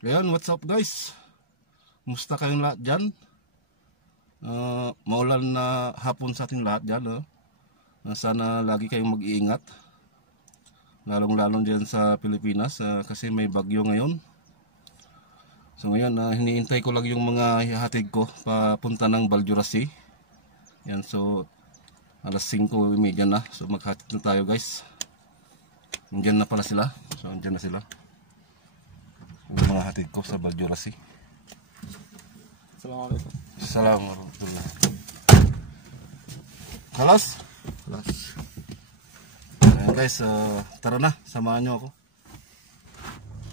Ngayon, what's up guys? Musta kayong lahat dyan? Maulan na hapon sa ating lahat dyan. Sana lagi kayong mag-iingat. Lalong-lalong dyan sa Pilipinas kasi may bagyo ngayon. So ngayon, hiniintay ko lang yung mga hihatid ko papunta ng Baljurasi. Yan, so alas 5:30 na. So maghatid na tayo guys. Nandiyan na pala sila. So nandiyan na sila. Yung mga hatid ko sa Baljurasi. Assalamualaikum. Assalamualaikum. Halas? Halas. Ayan guys, tara na, samahan nyo ako.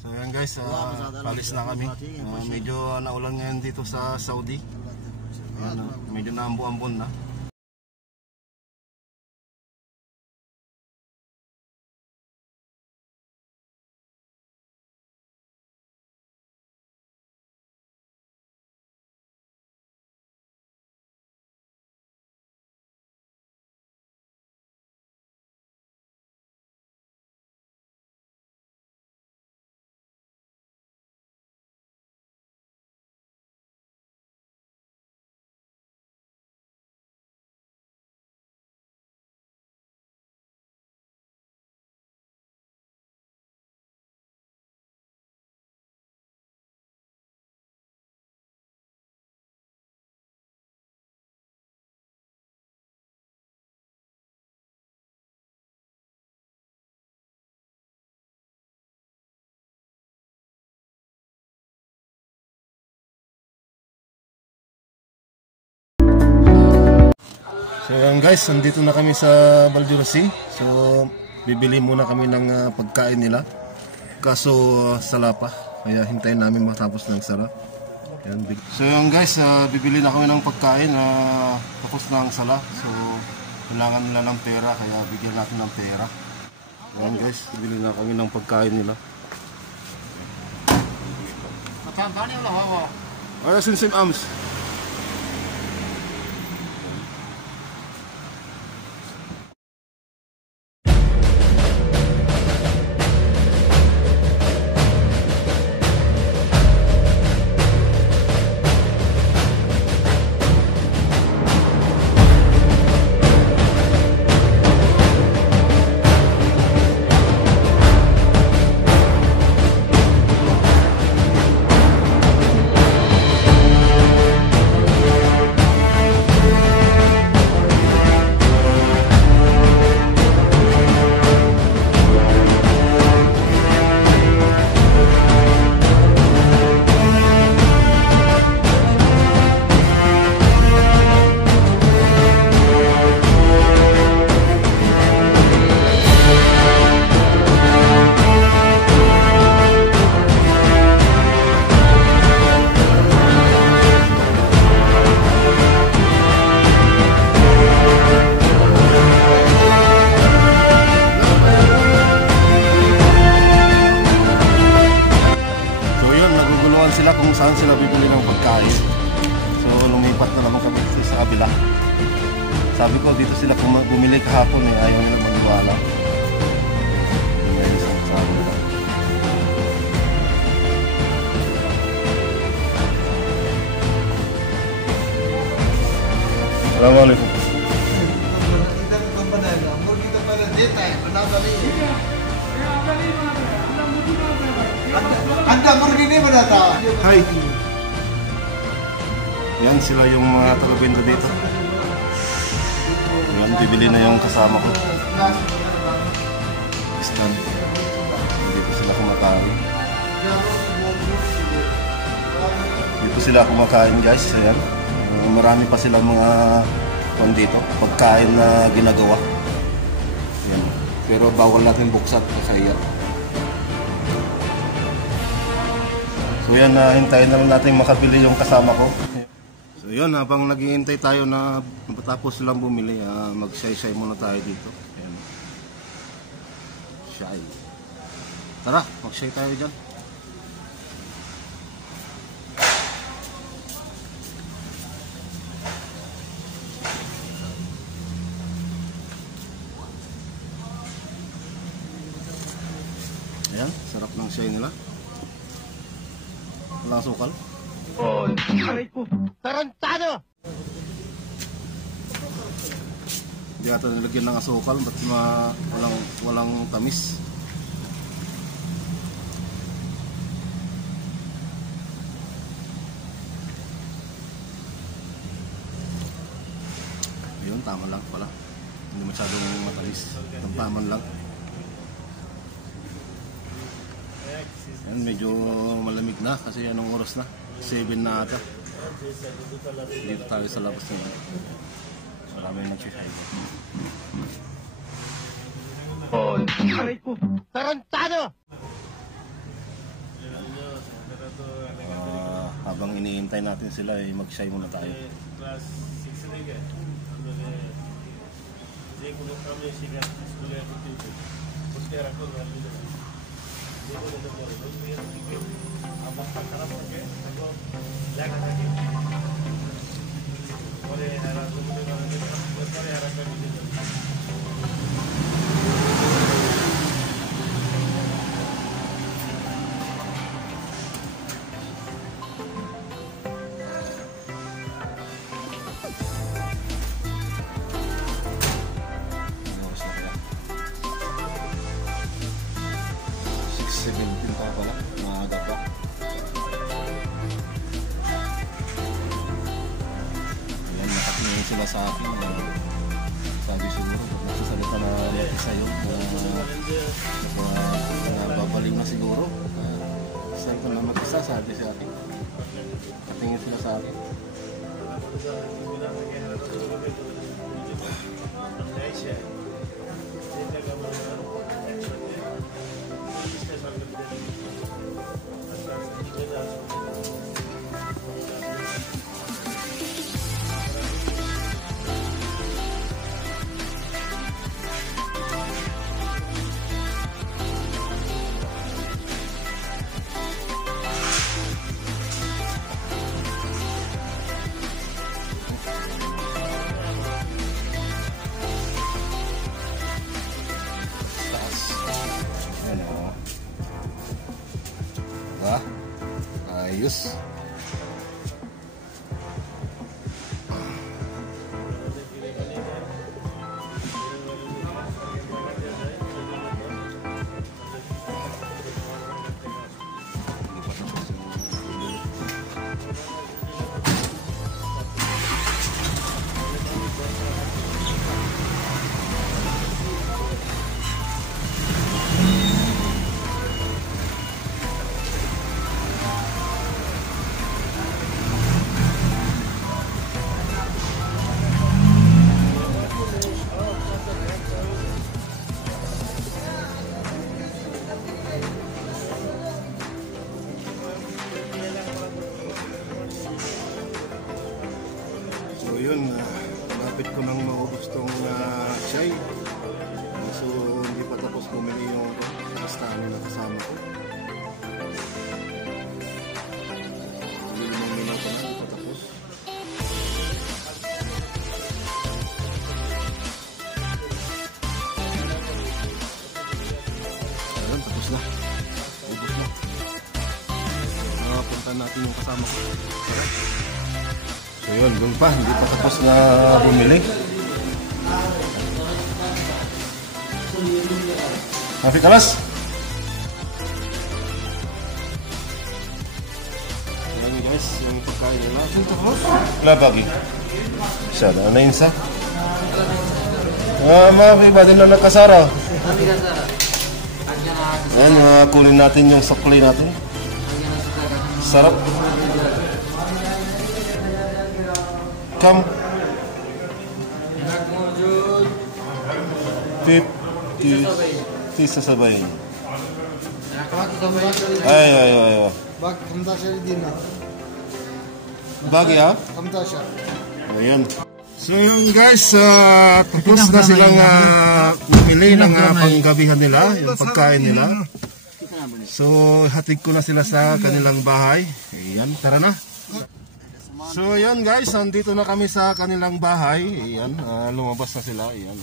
So ayan guys, palis na kami. Medyo naulan ngayon dito sa Saudi. Ayan, medyo naambo-ambon na. So ayan guys, nandito na kami sa Baljurasi. So bibili muna kami ng pagkain nila. Kaso sala pa, kaya hintayin namin matapos ng sala. Ayan, so ayan guys, bibili na kami ng pagkain. Tapos na ang sala. So kailangan nila ng pera, kaya bigyan natin ng pera. Ayan guys, bibili na kami ng pagkain nila. Ay, Sim Ams. Sila kung saan sila bibili ng pagkain. So lumipat na naman kami sa kabila. Sabi ko dito sila bumili kahapon, ayaw nila maniwala. Assalamualaikum. Hi. Yan sila yung mga taga-benta dito. Yan, bibili na yung kasama ko. Stand. Dito sila kumakain. Dito sila kumakain guys. Ayan. Marami pa silang mga dito, pagkain na ginagawa. Yan. Pero bawal natin buksan kasi yan. So yan, hintayin na lang natin makabili yung kasama ko. So yun, habang naghihintay tayo na matapos silang bumili, mag-shy-shy muna tayo dito. Ayan. Shy. Tara, mag-shy tayo dyan. Ayan, sarap ng shy nila. Walang sukal. Oh, aray ko. Tarantado! Hindi ata nilagyan ng asukal, ba't walang tamis. Yun, tama lang pala. Hindi masyadong matamis. Tampaman lang. Yan, medyo malamig na kasi anong oras na? 7 na ata. Dito tayo sa labas ngayon. Maraming nagsisay. Oh, aray ko. Tarantado! Habang iniintay natin sila, mag-shy muna tayo. Sila sa akin, sabi siguro nagsasalita na mag-isa yun babaling na siguro salita na mag-isa, sabi sa akin, katingin sila sa akin. Ayos. So yun, lapit ko nang maubos tong chai. So hindi pa tapos bumili yung listahan na kasama ko. Hindi 5 minuto na, hindi pa tapos. Ayun, tapos na. Ubos na. Punta natin yung kasama ko. So yun, doon pa, hindi pa tapos na bumili. Happy kalas? Ayan guys, yung pagkain nila. Wala bagi. Siya na, ano yun sa? Mabi ba din na nakasara? Ayan, kunin natin yung sukli natin. Sarap. Come. 50 sasabayin. Ay. Bak kamda siya din na. Bagi ha? Kamda siya. Ayan. So yun guys, tapos na silang bumili ng panggabihan nila, yung pagkain nila. So hatid ko na sila sa kanilang bahay. Ayan, tara na. So yan guys, andito na kami sa kanilang bahay. Ayan, lumabas na sila. Ayan.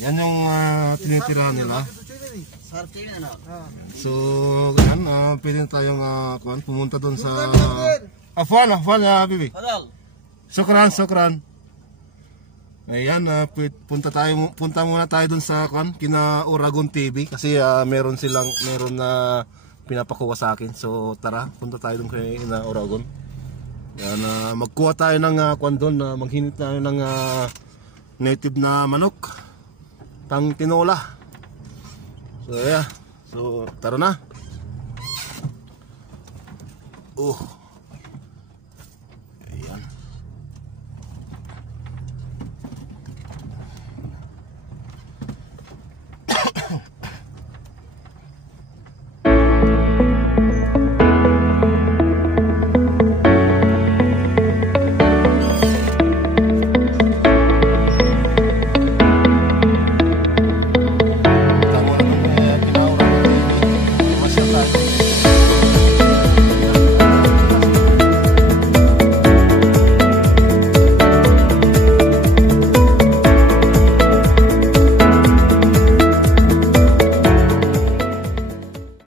Yan yung tinitira nila. So, yan, pwede na tayong pumunta doon sa Afwan, bibi. Sokran. Ayan, punta muna tayo doon sa kina Oragon TV kasi meron na pinapakuha sa akin. So, tara, punta tayo doon kay Oragon. Yan, magkuha tayo ng doon, maghinit tayo ng native na manok, tang tinola. So, yeah. So, tara na.